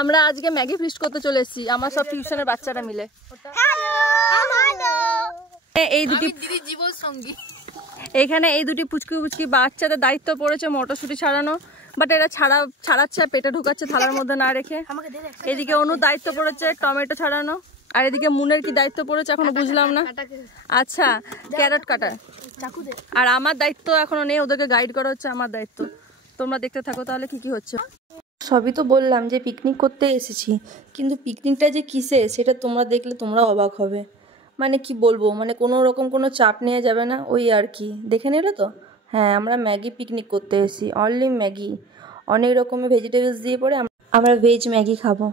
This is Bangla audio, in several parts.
আমরা আজকে ম্যাগি ফিস্ট করতে চলে এসেছি আমার সব টিউশনের বাচ্চারা মিলে। এই দুটি জীবন সঙ্গী এখানে এই দুটি পুচকি পুচকি বাচ্চাদের দায়িত্ব পড়েছে মটরশুঁটি ছাড়ানো, বাট এরা ছাড়াচ্ছে পেটে ঢুকাচ্ছে থালার মধ্যে না রেখে। এদিকে অনুর দায়িত্ব পড়েছে টমেটো ছাড়ানো, আর এদিকে মুনের কি দায়িত্ব পড়েছে এখনো বুঝলাম না। আচ্ছা ক্যারট কাটা। আর আমার দায়িত্ব এখনো নেই, ওদেরকে গাইড করা হচ্ছে আমার দায়িত্ব। তোমরা দেখতে থাকো তাহলে কি কি হচ্ছে। সবই তো বললাম যে পিকনিক করতে এসেছি, কিন্তু পিকনিকটা যে কিসে সেটা তোমরা দেখলে তোমরা অবাক হবে। মানে কি বলবো, মানে কোনো রকম কোনো চাপ নেওয়া যাবে না, ওই আর কি। দেখে নিলে তো। হ্যাঁ, আমরা ম্যাগি পিকনিক করতে এসেছি, অনলি ম্যাগি। অনেক রকমের ভেজিটেবলস দিয়ে পরে আমরা ভেজ ম্যাগি খাবো।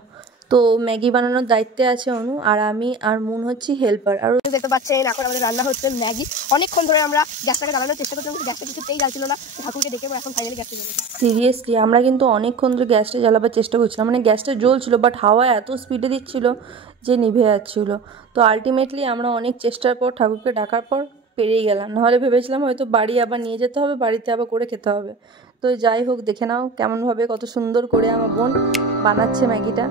তো ম্যাগি বানানোর দায়িত্বে আছে অনু, আর আমি আর মুন হচ্ছি হেল্পার। আর দেখতে পাচ্ছেন এখন আমাদের রান্না হচ্ছে ম্যাগি। অনেকক্ষণ ধরে আমরা গ্যাসটাকে জ্বালানোর চেষ্টা করছিলাম, গ্যাসটা কিছুতেই জ্বালছিল না। ঠাকুরকে দেখে এখন ফাইনালি গ্যাসটা জ্বলেছে। সিরিয়াসলি আমরা কিন্তু অনেকক্ষণ ধরে গ্যাসটা জ্বালাবার চেষ্টা করছিলাম, মানে গ্যাসটা জ্বলছিল বাট হাওয়া এত স্পিডে দিচ্ছিল যে নিভে যাচ্ছিলো। তো আলটিমেটলি আমরা অনেক চেষ্টার পর ঠাকুরকে ডাকার পর পেরিয়ে গেলাম। নাহলে ভেবেছিলাম হয়তো বাড়ি আবার নিয়ে যেতে হবে, বাড়িতে আবার করে খেতে হবে। তো যাই হোক, দেখে নাও কেমনভাবে কত সুন্দর করে আমার বোন বানাচ্ছে ম্যাগিটা।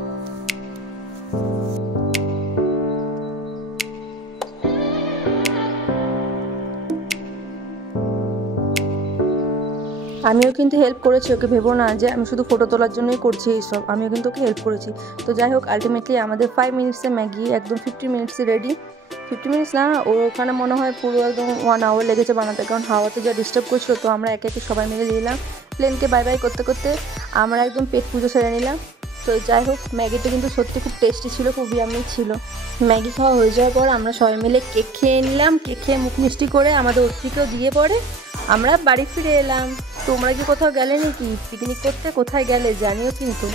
আমিও কিন্তু হেল্প করেছি ওকে, ভেবো না যে আমি শুধু ফটো তোলার জন্যই করছি এইসব, আমিও কিন্তু ওকে হেল্প করেছি। তো যাই হোক, আলটিমেটলি আমাদের 5 মিনিটসে ম্যাগি একদম 50 মিনিটসে রেডি। 50 মিনিটস না, ওখানে মনে হয় পুরো একদম 1 আওয়ার লেগেছে বানাতে, কারণ হাওয়াতে যা ডিস্টার্ব করছিল। তো আমরা একে একে সবাই মিলে দিলাম, প্লেনকে বাই বাই করতে করতে আমরা একদম পেট পুজো সেরে নিলাম। তো যাই হোক, ম্যাগিটা কিন্তু সত্যি খুব টেস্টি ছিল, খুব ইয়াম্মি ছিল। ম্যাগি খাওয়া হয়ে যাওয়ার পর আমরা সবাই মিলে কেক খেয়ে নিলাম। কেক খেয়ে মুখ মিষ্টি করে আমাদের অতিথিকেও দিয়ে পরে আমরা বাড়ি ফিরে এলাম। তোমরা কি কোথাও গেলে নাকি পিকনিক করতে? কোথায় গেলে জানিও কিন্তু।